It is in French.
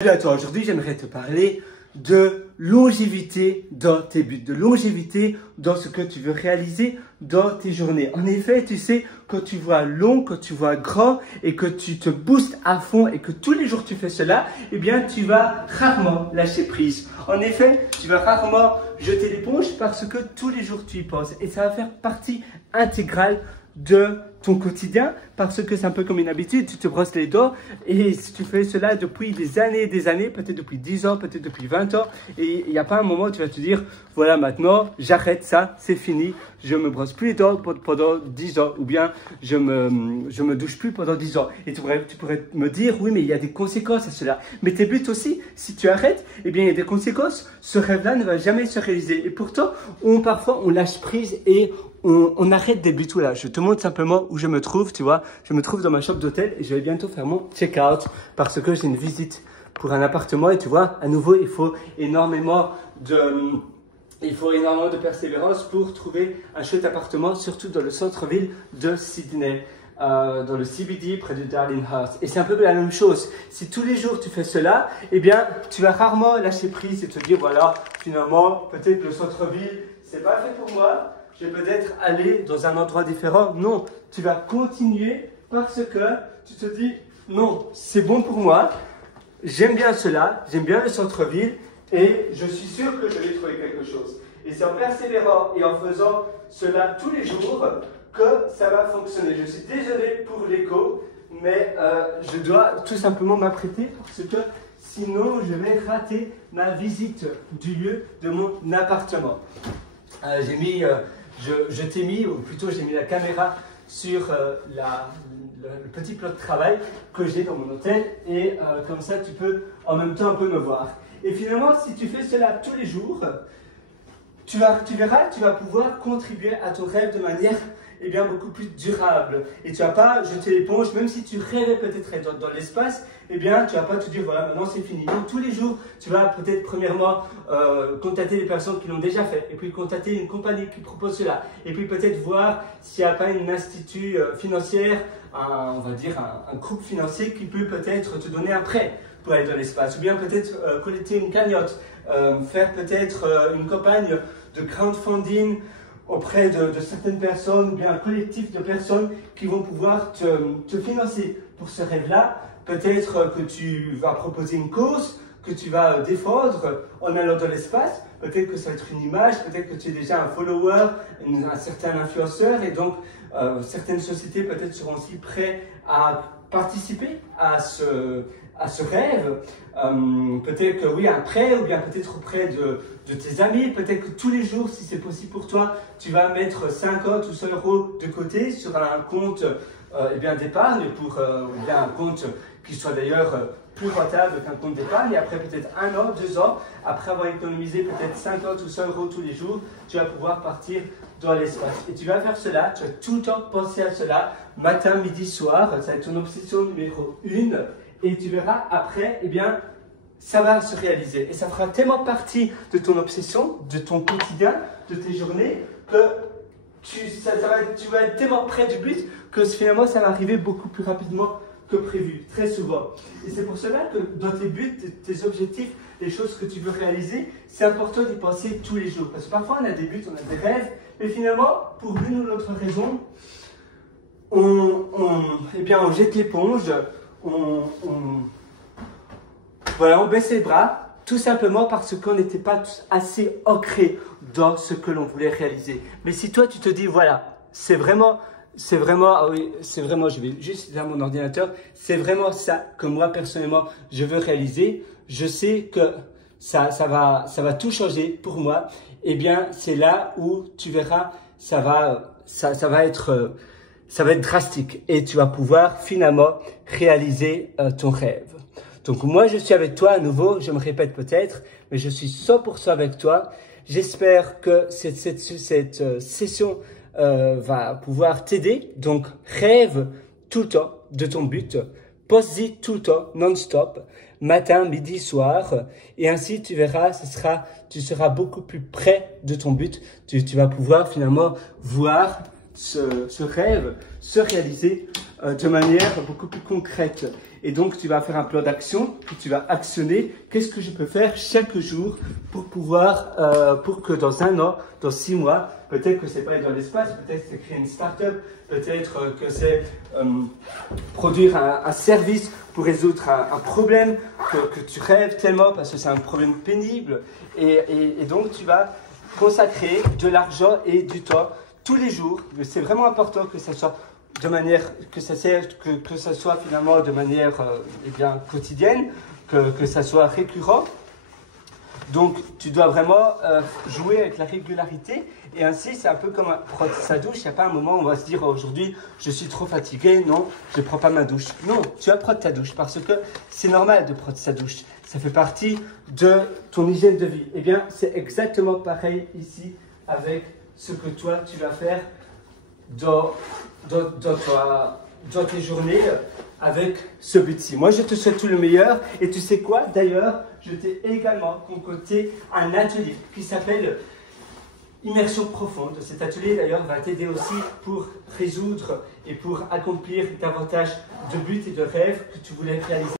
Salut à toi, aujourd'hui j'aimerais te parler de longévité dans tes buts, de longévité dans ce que tu veux réaliser dans tes journées. En effet, tu sais, quand tu vois long, quand tu vois grand et que tu te boostes à fond et que tous les jours tu fais cela, eh bien tu vas rarement lâcher prise. En effet, tu vas rarement jeter l'éponge parce que tous les jours tu y penses et ça va faire partie intégrale de ton quotidien parce que c'est un peu comme une habitude, tu te brosses les dents et si tu fais cela depuis des années, peut-être depuis 10 ans, peut-être depuis 20 ans et il n'y a pas un moment où tu vas te dire voilà maintenant j'arrête ça, c'est fini, je me brosse plus les dents pendant 10 ans ou bien je me douche plus pendant 10 ans et tu pourrais me dire oui mais il y a des conséquences à cela, mais tes buts aussi, si tu arrêtes, eh bien il y a des conséquences, ce rêve-là ne va jamais se réaliser et pourtant parfois on lâche prise et on arrête des buts là. Je te montre simplement où je me trouve, tu vois. Je me trouve dans ma chambre d'hôtel et je vais bientôt faire mon check-out parce que j'ai une visite pour un appartement et tu vois, à nouveau, il faut énormément de persévérance pour trouver un chouette appartement, surtout dans le centre-ville de Sydney, dans le CBD près de Darlinghurst. Et c'est un peu la même chose. Si tous les jours tu fais cela, eh bien, tu vas rarement lâcher prise et te dire voilà, finalement, peut-être le centre-ville, c'est pas fait pour moi. Je vais peut-être aller dans un endroit différent. Non, tu vas continuer parce que tu te dis non, c'est bon pour moi, j'aime bien cela, j'aime bien le centre-ville et je suis sûr que je vais trouver quelque chose. Et c'est en persévérant et en faisant cela tous les jours que ça va fonctionner. Je suis désolé pour l'écho, mais je dois tout simplement m'apprêter parce que sinon je vais rater ma visite du lieu de mon appartement. Je t'ai mis, ou plutôt j'ai mis la caméra sur le petit plot de travail que j'ai dans mon hôtel et comme ça tu peux en même temps un peu me voir. Et finalement, si tu fais cela tous les jours, tu verras, tu vas pouvoir contribuer à ton rêve de manière beaucoup plus durable. Et tu vas pas jeter l'éponge, même si tu rêvais peut-être être dans l'espace, tu vas pas te dire voilà maintenant c'est fini. Donc tous les jours, tu vas peut-être premièrement contacter des personnes qui l'ont déjà fait, et puis contacter une compagnie qui propose cela, et puis peut-être voir s'il n'y a pas une institut financière, on va dire un groupe financier qui peut peut-être te donner un prêt pour aller dans l'espace, ou bien peut-être collecter une cagnotte, faire peut-être une campagne de crowdfunding auprès de certaines personnes, ou bien un collectif de personnes qui vont pouvoir te financer pour ce rêve-là. Peut-être que tu vas proposer une cause que tu vas défendre en allant dans l'espace. Peut-être que ça va être une image, peut-être que tu es déjà un follower, un certain influenceur, et donc certaines sociétés peut-être seront aussi prêtes à participer à ce rêve. Peut-être que oui, un prêt, ou bien peut-être auprès de tes amis. Peut-être que tous les jours, si c'est possible pour toi, tu vas mettre 50 ou 100 € de côté sur un compte d'épargne, ou bien un compte qui soit d'ailleurs plus rentable qu'un compte d'épargne. Et après peut-être 1 an, 2 ans, après avoir économisé peut-être 50 ou 100 € tous les jours, tu vas pouvoir partir dans l'espace. Et tu vas faire cela, tu vas tout le temps penser à cela, matin, midi, soir. Ça va être ton obsession numéro 1. Et tu verras après, ça va se réaliser. Et ça fera tellement partie de ton obsession, de ton quotidien, de tes journées, que tu vas être tellement près du but que finalement ça va arriver beaucoup plus rapidement que prévu, très souvent. Et c'est pour cela que dans tes buts, tes objectifs, les choses que tu veux réaliser, c'est important d'y penser tous les jours. Parce que parfois on a des buts, on a des rêves, mais finalement, pour l'une ou l'autre raison, on jette l'éponge, on baisse les bras, tout simplement parce qu'on n'était pas assez ancré dans ce que l'on voulait réaliser. Mais si toi tu te dis voilà, c'est vraiment, je vais juste dans mon ordinateur, c'est vraiment ça que moi personnellement je veux réaliser, je sais que ça va tout changer pour moi, c'est là où tu verras, ça va être drastique et tu vas pouvoir finalement réaliser ton rêve. Donc moi je suis avec toi à nouveau, je me répète peut-être, mais je suis 100% avec toi. J'espère que cette session va pouvoir t'aider. Donc rêve tout le temps de ton but, pense-y tout le temps, non-stop, matin, midi, soir, et ainsi tu verras, tu seras beaucoup plus près de ton but. Tu vas pouvoir finalement voir ce rêve se réaliser de manière beaucoup plus concrète. Et donc, tu vas faire un plan d'action, puis tu vas actionner. Qu'est-ce que je peux faire chaque jour pour pouvoir, pour que dans 1 an, dans 6 mois, peut-être que c'est pas aller dans l'espace, peut-être c'est créer une start-up, peut-être que c'est produire un service pour résoudre un problème que tu rêves tellement parce que c'est un problème pénible. Et donc, tu vas consacrer de l'argent et du temps tous les jours. C'est vraiment important que ça soit de manière, que ça soit finalement de manière eh bien, quotidienne, que ça soit récurrent. Donc, tu dois vraiment jouer avec la régularité. Et ainsi, c'est un peu comme prendre sa douche. Il n'y a pas un moment où on va se dire oh, aujourd'hui, je suis trop fatigué. Non, je ne prends pas ma douche. Non, tu vas prendre ta douche parce que c'est normal de prendre sa douche. Ça fait partie de ton hygiène de vie. Eh bien, c'est exactement pareil ici avec ce que toi, tu vas faire dans tes journées avec ce but-ci. Moi, je te souhaite tout le meilleur. Et tu sais quoi? D'ailleurs, je t'ai également concocté un atelier qui s'appelle Immersion profonde. Cet atelier, d'ailleurs, va t'aider aussi pour résoudre et pour accomplir davantage de buts et de rêves que tu voulais réaliser.